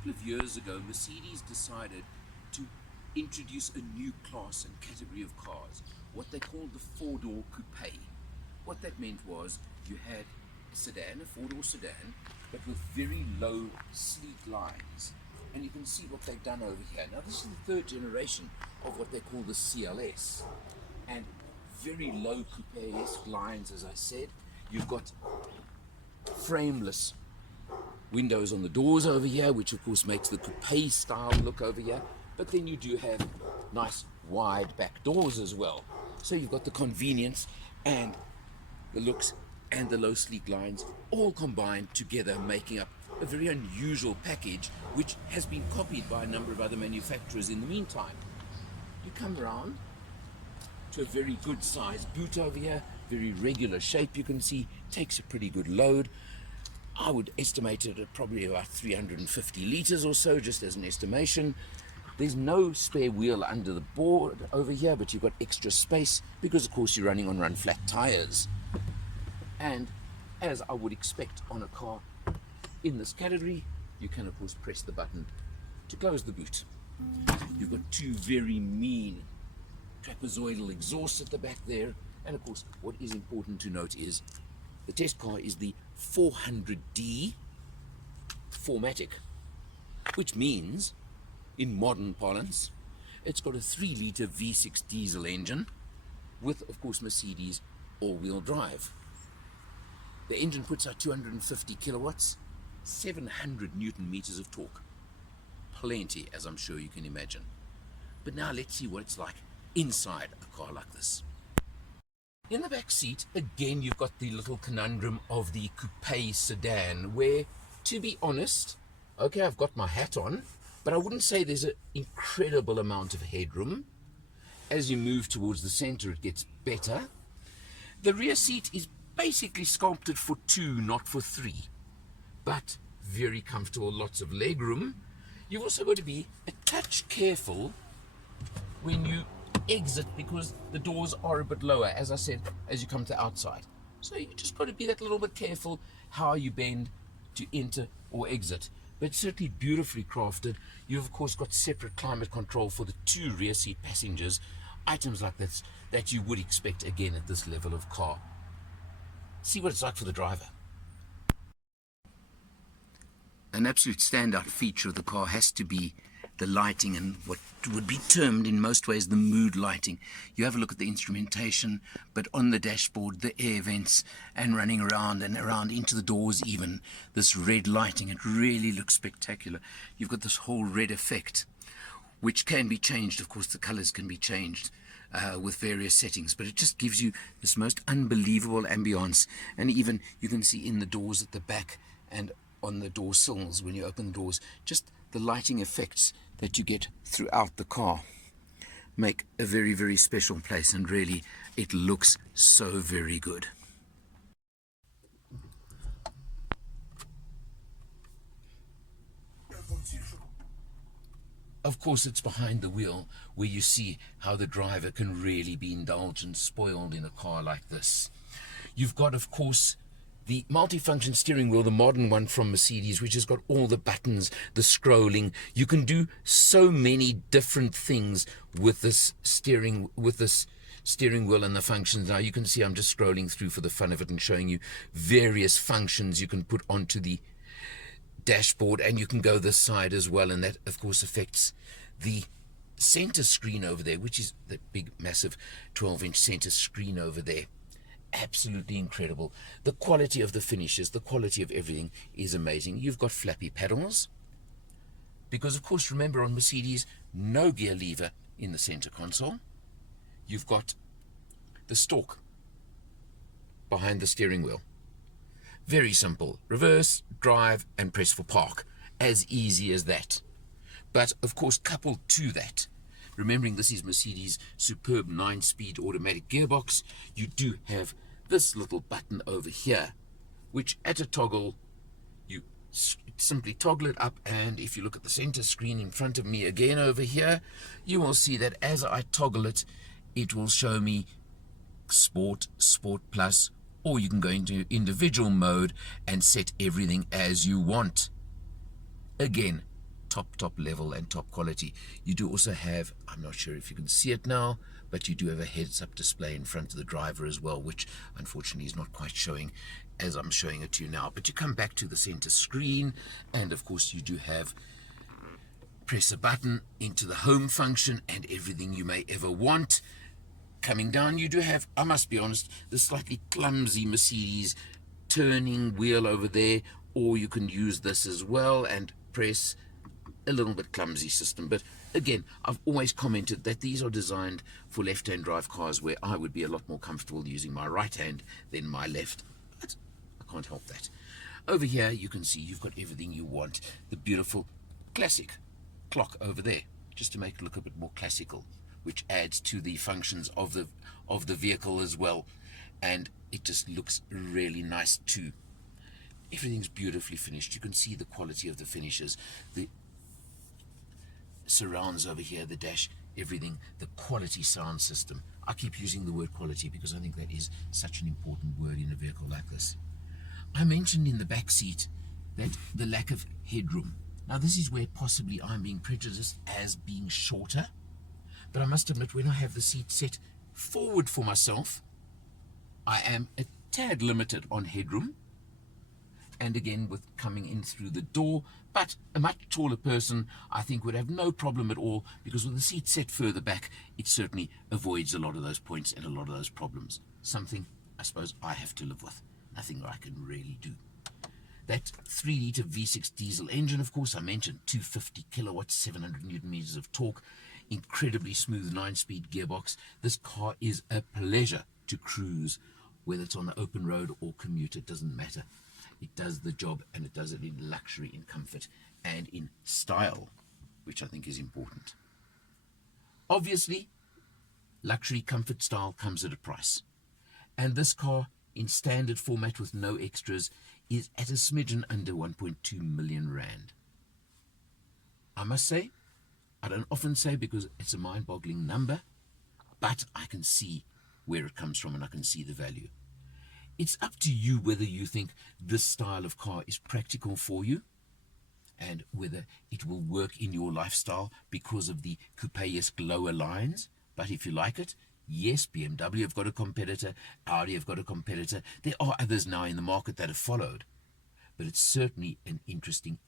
couple of years ago, Mercedes decided to introduce a new class and category of cars, what they called the four-door coupe. What that meant was you had a sedan, a four-door sedan, but with very low, sleek lines. And you can see what they've done over here. Now this is the third generation of what they call the CLS. And very low coupe-esque lines, as I said. You've got frameless windows on the doors over here, which of course makes the coupe style look over here. But then you do have nice wide back doors as well. So you've got the convenience and the looks and the low sleek lines all combined together, making up a very unusual package which has been copied by a number of other manufacturers in the meantime. You come around to a very good sized boot over here, very regular shape, you can see, takes a pretty good load. I would estimate it at probably about 350 litres or so, just as an estimation. There's no spare wheel under the board over here, but you've got extra space because of course you're running on run flat tyres. And as I would expect on a car in this category, you can of course press the button to close the boot. You've got two very mean trapezoidal exhausts at the back there, and of course what is important to note is the test car is the 400d 4Matic, which means in modern parlance it's got a 3-litre V6 diesel engine with of course Mercedes all-wheel drive. The engine puts out 250 kilowatts, 700 newton meters of torque. Plenty, as I'm sure you can imagine. But now let's see what it's like inside a car like this. In the back seat, again, you've got the little conundrum of the coupe sedan, where, to be honest, okay, I've got my hat on, but I wouldn't say there's an incredible amount of headroom. As you move towards the center, it gets better. The rear seat is basically sculpted for 2, not for 3, but very comfortable, lots of leg room. You've also got to be a touch careful when you exit because the doors are a bit lower, as I said, as you come to the outside. So you just got to be that little bit careful how you bend to enter or exit. But certainly beautifully crafted. You've of course got separate climate control for the 2 rear seat passengers, items like this that you would expect again at this level of car. See what it's like for the driver. An absolute standout feature of the car has to be the lighting and what would be termed in most ways the mood lighting. You have a look at the instrumentation, but on the dashboard, the air vents and running around and around into the doors even, this red lighting, it really looks spectacular. You've got this whole red effect, which can be changed. Of course, the colors can be changed with various settings, but it just gives you this most unbelievable ambience. And even you can see in the doors at the back and on the door sills when you open the doors, just the lighting effects that you get throughout the car make a very, very special place, and really it looks so very good. Of course, it's behind the wheel where you see how the driver can really be indulged and spoiled in a car like this. You've got, of course, the multifunction steering wheel, the modern one from Mercedes, which has got all the buttons, the scrolling. You can do so many different things with this steering wheel and the functions. Now you can see I'm just scrolling through for the fun of it and showing you various functions you can put onto the dashboard, and you can go this side as well, and that of course affects the center screen over there, which is the big massive 12-inch center screen over there. Absolutely incredible. The quality of the finishes, the quality of everything is amazing. You've got flappy pedals because of course remember on Mercedes no gear lever in the center console. You've got the stalk behind the steering wheel. Very simple. Reverse, drive, and press for park. As easy as that. But of course, coupled to that, remembering this is Mercedes' superb 9-speed automatic gearbox, you do have this little button over here, which at a toggle, you simply toggle it up, and if you look at the center screen in front of me again over here, you will see that as I toggle it, it will show me Sport, Sport Plus, or you can go into individual mode and set everything as you want. Again, top level and top quality. You do also have, I'm not sure if you can see it now, but you do have a heads-up display in front of the driver as well, which unfortunately is not quite showing as I'm showing it to you now. But you come back to the center screen, and of course you do have press a button into the home function and everything you may ever want. Coming down, you do have, I must be honest, the slightly clumsy Mercedes turning wheel over there, or you can use this as well and press a little bit clumsy system. But again, I've always commented that these are designed for left-hand drive cars, where I would be a lot more comfortable using my right hand than my left, but I can't help that. Over here you can see you've got everything you want. The beautiful classic clock over there, just to make it look a bit more classical, which adds to the functions of the vehicle as well, and it just looks really nice too. Everything's beautifully finished. You can see the quality of the finishes, the surrounds over here, the dash, everything, the quality sound system. I keep using the word quality because I think that is such an important word in a vehicle like this. I mentioned in the back seat that the lack of headroom. Now this is where possibly I'm being prejudiced as being shorter, but I must admit, when I have the seat set forward for myself, I am a tad limited on headroom, and again with coming in through the door. But a much taller person, I think, would have no problem at all, because with the seat set further back, it certainly avoids a lot of those points and a lot of those problems. Something I suppose I have to live with, nothing I can really do. That 3-litre V6 diesel engine, of course, I mentioned 250 kilowatts, 700 newton meters of torque, incredibly smooth 9-speed gearbox. This car is a pleasure to cruise, whether it's on the open road or commute, it doesn't matter. It does the job, and it does it in luxury, in comfort, and in style, which I think is important. Obviously, luxury, comfort, style comes at a price. And this car, in standard format with no extras, is at a smidgen under 1.2 million rand. I must say, I don't often say because it's a mind-boggling number, but I can see where it comes from and I can see the value. It's up to you whether you think this style of car is practical for you and whether it will work in your lifestyle because of the coupe-esque lower lines. But if you like it, yes, BMW have got a competitor, Audi have got a competitor. There are others now in the market that have followed. But it's certainly an interesting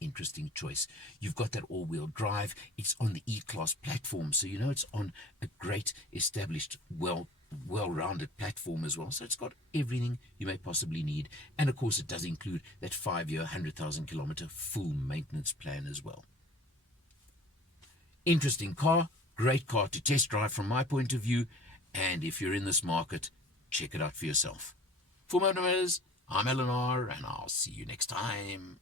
choice. You've got that all-wheel drive. It's on the E-Class platform, so you know it's on a great, established, well-rounded platform as well. So it's got everything you may possibly need. And of course, it does include that 5-year, 100,000 kilometer full maintenance plan as well. Interesting car, great car to test drive from my point of view. And if you're in this market, check it out for yourself. For Motor Matters, I'm Eleanor, and I'll see you next time.